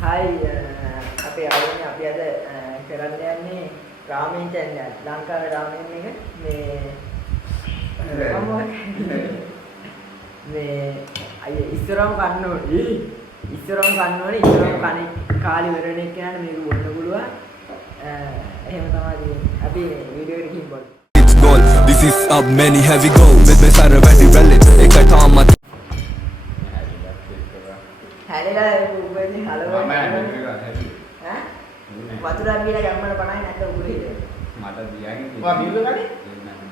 Hai, අපි ආවනේ අපි අද කරන්න යන්නේ රාමෙන් channel ලංකාවේ රාමෙන් එක මේ අය ඉස්සරම කන්න ඕනේ ඉස්සරම කන්නේ කාලි වෙරණ එක යන මේක බොන්න පුළුවන් එහෙම තමයි අපි වීඩියෝ එකකින් බලමු. This is up many heavy go with me sara වැටි රැල්ලෙන් එකයි තාම හැලලා උඹේ හලව මම හැදුවේ ඈ වතුරක් බීලා ගම්මන 50යි නැත්නම් උගුරු හිටේ මට දියාගෙන ඔයා බිව්ව ගන්නේ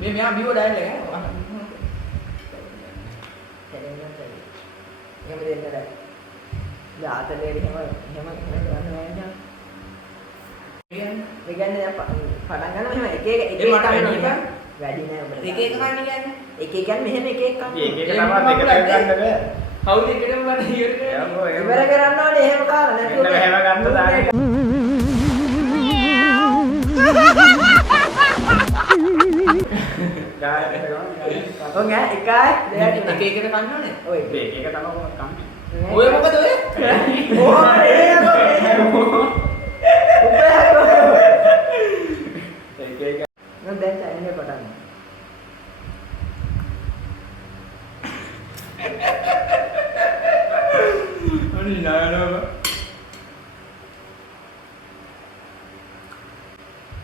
මේ මෙයා බිව්ව ඩයල් එක ඈ එහෙම දෙන්න බෑ. යාතලේ එහෙම කරන්න බෑ නේද? ඒ කියන්නේ දැන් පටන් ගන්න මෙහෙම එක වැඩි නෑ ඔබට. එක එක කන්නේ කියන්නේ එක කියන්නේ මෙහෙම එක එක කන්න. ඒක තමයි දෙකට ගන්න බෑ. කවුද එකටම ගන්න ඉවර ඉවර කරන්න ඕනේ එහෙම කාලා නැතුව. එන්න මෙහෙම ගන්න දාන්න. ඔන්න එකයි දෙකයි එක එකට කන්න ඕනේ. ඔය ඒක තමයි කොහොමද කන්නේ. ඔය මොකද ඔය? දැන් දැන් පටන් අනේ නායනව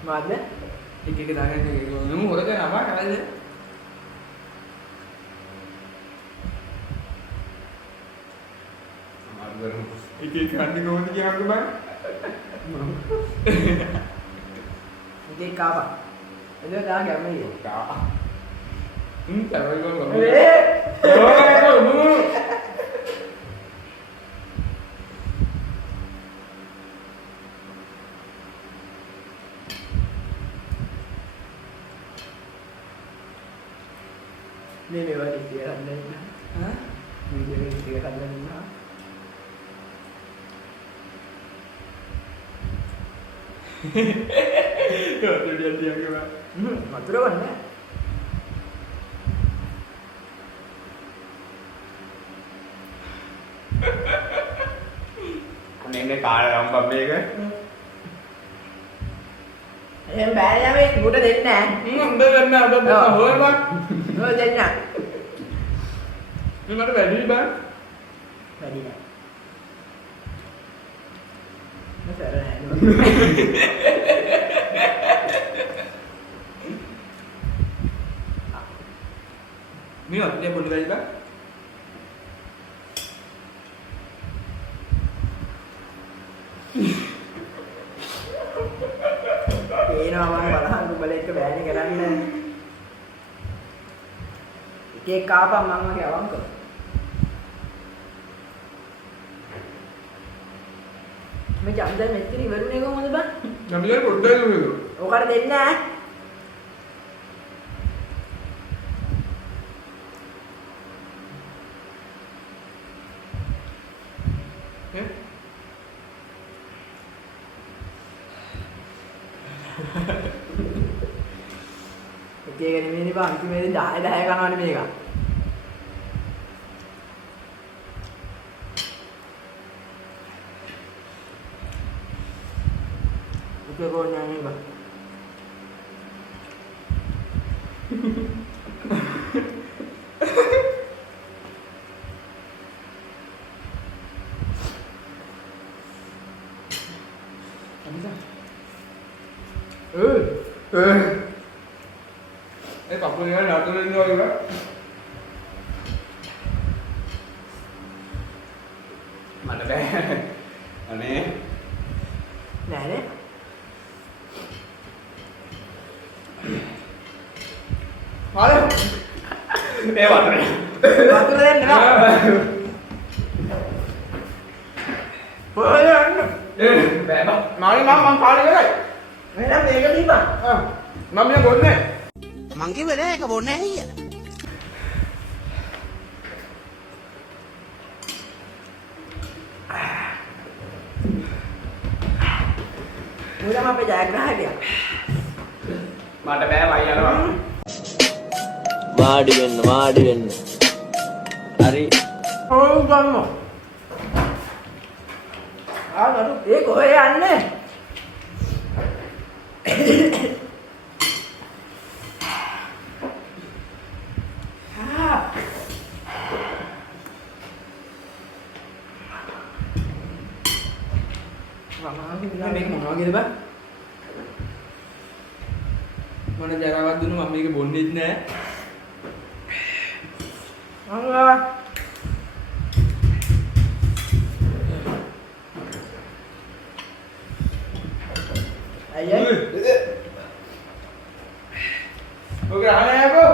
මාද එක එක දාගෙන නමු හොර කරන අපා කරයිද? එක එක කන්නේ කොහොමද කියන්නේ බං? ඉතින් කාපා එද දා ගැමයි කා. තරවයි ගොල්ලෝ. මේ වගේ කියලා නේද? හා? වීඩියෝ එක ටික හදන්න ඉන්නවා. වතුර වන්න. අනේ කාල රම්බම් මේක. එහෙනම් බෑ යමේ මුට දෙන්නේ නැහැ. උඹ ගන්න අද හොය බං. ඔය දෙන්න. මේ මට වැඩි බං. වැඩි නෑ. මසර නෑ. මේ අත්ලේ පොඩි වැඩි බං. පේනවා මම බලහන් උඹලා එක්ක බෑනේ කරන්න. එක එක කාපම් මම වගේ අවංක. මේ ජම්දල් මෙච්චර ඉවරුනේ කොහොමද බං? නමිලේ පොඩ්ඩයි නෙමෙයි. ඔකට දෙන්නේ නැහැ. එක එක නෙමෙයි බං අන්තිමේදී 10 කනවනේ මේක. ඒක ගෝණා නේ බං. ඒ කපුල ගාන නතර ඉන්නවා කියලා. මට බෑ. අනේ නෑ නේ. හරි. ඒ වතුර. වතුර දෙන්න නෑ. බය යන්න. බෑ බං. මාළි මම කාලේ කරයි. එහෙනම් මේක දීපන්. මම මේ බොන්නේ. මං කිව්වේ නෑ ඒක බොන්නේ නැහැ කියලා. මුලම අපේ ජයග්‍රාහකයා. මට බෑ වයි යනවා. වාඩි වෙන්න. හරි. ඔව් ගන්න. නඩු. ඒ කොහේ යන්නේ? මේක මොනවා වගේද බං? මොන ජරාවක් දුන්නු මම මේක බොන්නෙත් නෑ. අයියෝ ඔක ආනෑකෝ.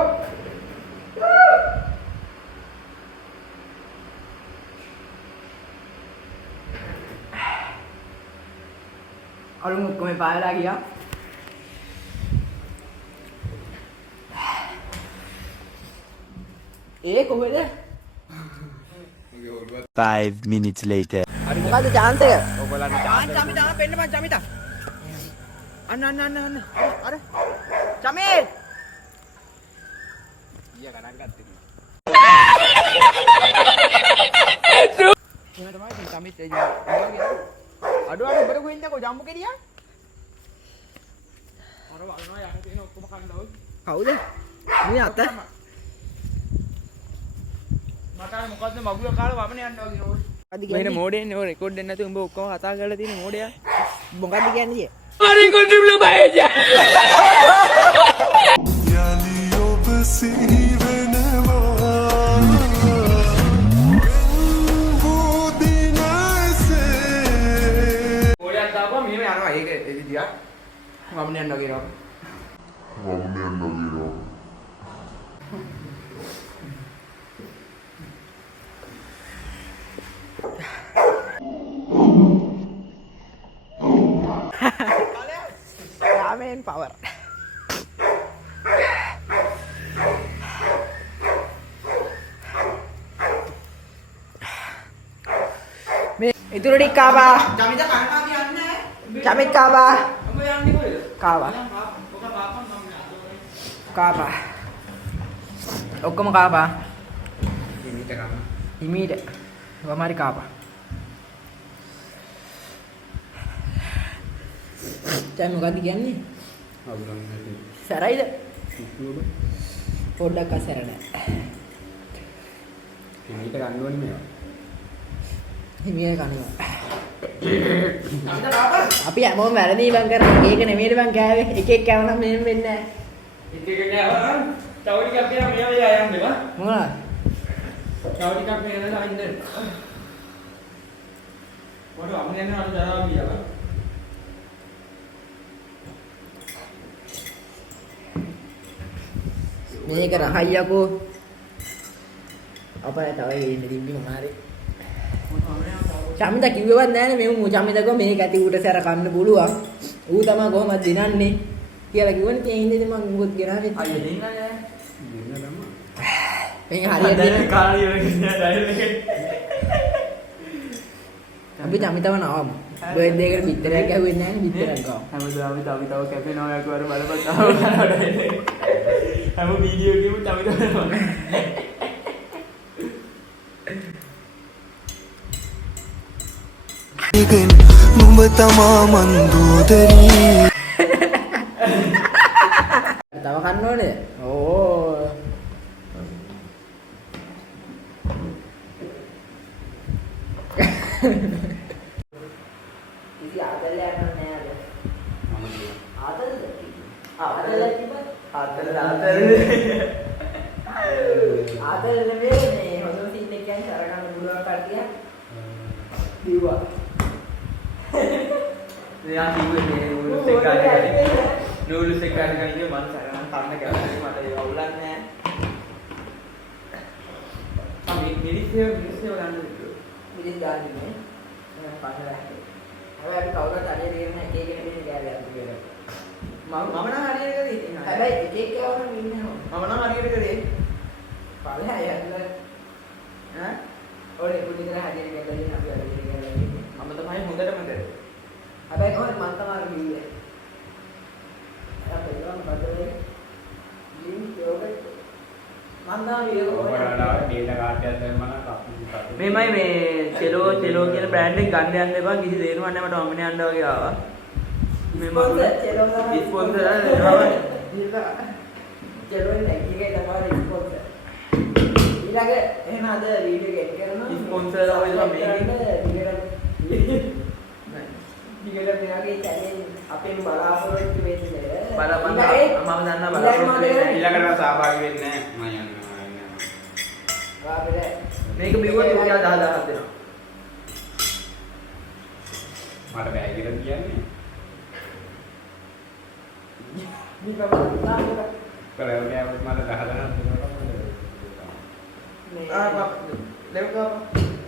අලුම් ඔක්කොම පායලා ගියා. ඒ කොහෙද? 5 minutes later. මොකද්ද chance එක? ඔයගොල්ලන්ට චමිතා පෙන්න මං චමිතා. අන්න. අර. චමේ. ඊය ගණන් ගත්තේ. එහෙම තමයි ඉතින් චමිත් අඩු උඹට කොහෙන්දකෝ ජම්බු කෙරියා? අර වල්නවා යන්න තියෙන ඔක්කොම කන්න ඕයි. කවුද? මේ අත. මට අර මොකද්ද මගුල කාලා වමන යන්න වගේ නෝයි. මොකද්ද මෙන්න කියන්නේ? මෝඩේ ඉන්නේ ඔය රෙකෝඩ් දෙන්න නැතුව උඹ ඔක්කොම කතා කරලා තියෙන මෝඩයා. මොකද්ද කියන්නේ? මෝඩයක් දාපුවා මෙහෙම යනවා. ඒක එදිදියා. වමන යන්න වගේ නෝ. Ramen power. මේ ඉතුරු ටික කාවා. ජමිත කනවා කියන්නේ. චමිත් කාවා. උඹ යන්නේ කොහෙද? කාවා. ඔක පාපම් මම කාවා. ඔක්කොම කාවා. හිමීට ගන්න. හිමීට. වමාරි කාවා. දැන් මොකද්ද කියන්නේ? අවුලන් නැති. සරයිද? කිව්වොත් පොඩ්ඩක් අසර නැහැ. හිමීට ගන්න ඕනේ මේවා. හිමියේ කනවා. ජමිත පාපම්. අපි හැමෝම වැරදි බං කරන්නේ. ඒක නෙමෙයිද බං කෑවේ. එක එක කෑවනම් මෙහෙම වෙන්නේ නැහැ. එක එක ගෑවනම් තව ටිකක් ගියා මෙයා වෙලා යන්නේ බං. මොනවද? තව ටිකක් මෙයා ඉන්න. මොකද වමන යන අර ජරාව ගියා බං. මේක රහයියකෝ. අපේ තව ඉන්න තිබ්බි මොනාරි. චමිත කිව්වවත් නැහැනේ මේ චමිතකෝ මේක ඇති ඌට සැර කන්න පුළුවන්. ඌ තමයි කොහොමද දිනන්නේ කියලා කිව්වනේ. ඒ හින්දා මම ඌත් ගෙනාවේ. අයිය දෙන්නද? දෙන්න ගම. මේ හරියට කාලිය වෙන්නේ නැහැ. අපි චමිතව නවමු. බර්ත්ඩේ එකට බිත්තරයක් ගැහුවේ නැහැනේ බිත්තරයක් ගාව. හැමදාම තව කැපෙනවා යකෝ අර බලපතාව. හැම වීඩියෝ එකෙම තව තව නුඹ තමා මන් දූදරී තව කන්න ඕනේ. ඕ. ඉතින් ආදලයක් නෑ අද. මම කියනවා. ආදලද? ආදල කිව්වද? ආතල ආදල නෙමෙයි මේ හොඳම සීන් එක කියන්නේ සරගන්න පුළුවන් කට්ටිය. කිව්වා. මෙයා කිව්වේ මේ නූල්ස් එක ගන්න. නූල්ස් එක ගන්න ගියේ මම සරණම් කන්න ගැවුනේ මට ඒක අවුලක් නෑ. අපි මිනිස්සු ගන්න දෙන්න. මිනිස් ගාන්නේ. මම පස්සට. හැබැයි අපි කවුරුත් හරියට තේරෙන්නේ නැහැ. එක එක දෙන්නේ ගෑවේ අපි කියලා. මම නම් හරියට කරේ. හැබැයි එක එක කවුරුන් ඉන්නේ මම නම් හරියට කරේ. පළහැ යන්න. ඈ? ඔනේ පුදුතර හරියට කරගෙන අපි හරියට කරලා ඉන්නේ. මම තමයි හොඳටම කරේ. හැබැයි කොහොමද මන් තමයි කිව්වේ. අපේ ගම බඩේ ලින්ක් යෝගට් මන් තමයි ඒක ඔයාලා ඩේටා කාඩ් එකක් දැම්මම කප්පි මේමයි මේ චෙලෝ කියන බ්‍රෑන්ඩ් එක ගන්න යන්න එපා කිසි තේරුමක් නැහැ මට වමනේ යන්න වගේ ආවා. මේ මම ස්පොන්සර් දෙනවා. චෙලෝ නැගිගේ තමයි ස්පොන්සර්. ඊළඟ එහෙනම් අද වීඩියෝ එක එඩිට් කරනවා. ස්පොන්සර්ලා වෙලා මේකේ දිගට මෙයාගේ channel අපෙන් බලාපොරොත්තු වෙන්නේ. මම දන්නා බලාපොරොත්තු වෙන්නේ. ඊළඟට සහභාගී වෙන්නේ නැහැ. මම යනවා. වාපේ මේක බිව්වොත් රුපියල් 10000ක් දෙනවා. මට බෑ කියලා කියන්නේ. නිකම්ම කරවල ගෑවුත් මට 10000ක් දෙනවා. ලෙව්කෝ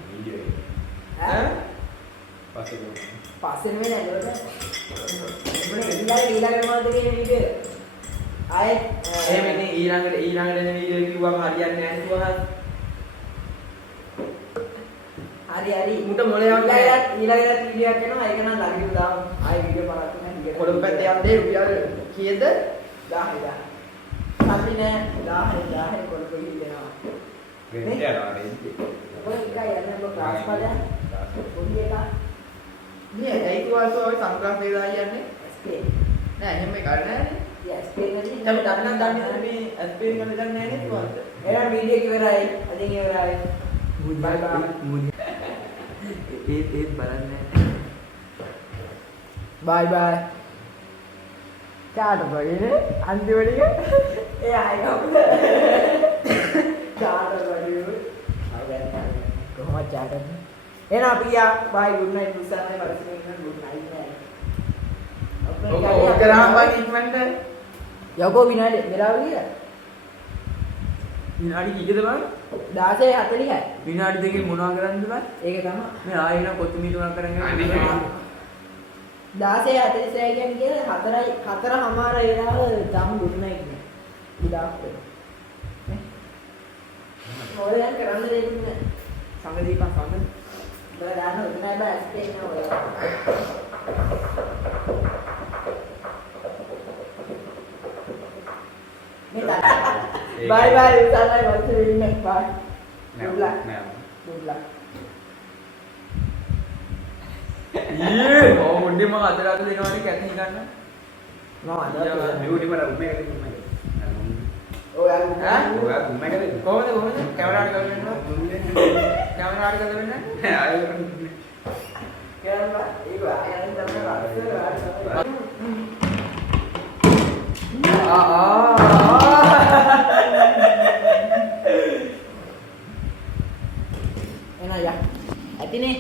වීඩියෝ එක. ඈ පස්සේ නෙමෙයි නේද? ඊළඟ මාතෘකේ වීඩියෝ ආයෙත් එහෙම ඉතින් ඊළඟට එන වීඩියෝ කිව්වම හරියන්නේ නැහැ කිව්වහත් හරි මුට මොලේ යවන්න ඊළඟට වීඩියෝ එකක් එනවා ඒක නම් ළඟට දාමු ආයෙ වීඩියෝ බලන්න නැහැ කොළඹ පැත්තේ යන්නේ රුපියල් කීයද 1000 අපි නෑ 1000 කොළඹ ගිහිනවා රෙන්ට් යනවා රෙන්ට්. ඔය එකයි යන්නේ ඔබ ක්ලාස් බලයන් පොඩි එකක් මේ ඇයි කිව්වසෝ ඔය සංක්‍රාන්ත වේදා කියන්නේ ස්පේ නෑ එහෙම එකක් නෑනේ ස්පේ නෙමෙයි දැන් දන්නම් දන්නේ මේ ඇස්පේන් ගන්න දන්නේ නෑනේ කිව්වද එහෙනම් වීඩියෝ ඉවරයි අදින් ඉවරයි බයි බයි ඒ බලන්නේ බයි බයි චාට බගිනේ අන්තිමට ඒ ආයෙත් චාට බගිනේ කොහොමද චාට එහෙනම් අපි ගියා බයි ගුඩ් නයිට් මුසානේ පරිස්සමෙන් ඉන්න ගුඩ් නයිට් නෑ ඔක කරාම බයි ඉක්මනට යකෝ විනාඩි මෙලාව ගියා විනාඩි කීයද බං 16:40යි විනාඩි දෙකකින් මොනවා කරන්නද බං ඒක තමයි මේ ආයෙ නම් කොත්තුමීට උනක් කරගෙන 16:46 කියන්නේ 4:00මාර වෙලාව තම ගුඩ් නයිට් නේ ගුඩාක් නේ මොකද දැන් කරන්න දෙයක් නෑ සංගදීපන් සංග බල දාන්න උදේ නෑ බෑ ස්පේන් නෑ ඔය මේ බයි බයි උසාවයි වස්තු වෙන්නේ බයි good luck good luck ඊයේ මොන්නේ මම අද රාත්‍රී දෙනවනේ කැටි ගන්න මම අද මෙවුඩි මට උමේක දෙන්නේ. ඔයා ඔයා උමේක දෙන්නේ. කොහොමද කැමරාවට ගන්න වෙනවා කැමරාවට ගන්න වෙන්නේ ආයෙ කැමරා ඒක ආයෙත් තමයි එනවා යා ඇතිනේ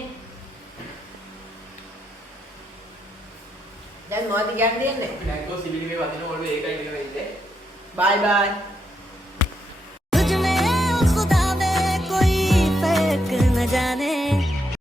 දැන් මොකද කියන්නේ නැත්නම් සිවිලි මේ වදින ඕනේ ඒකයි ඉගෙන වෙන්නේ බයි බයි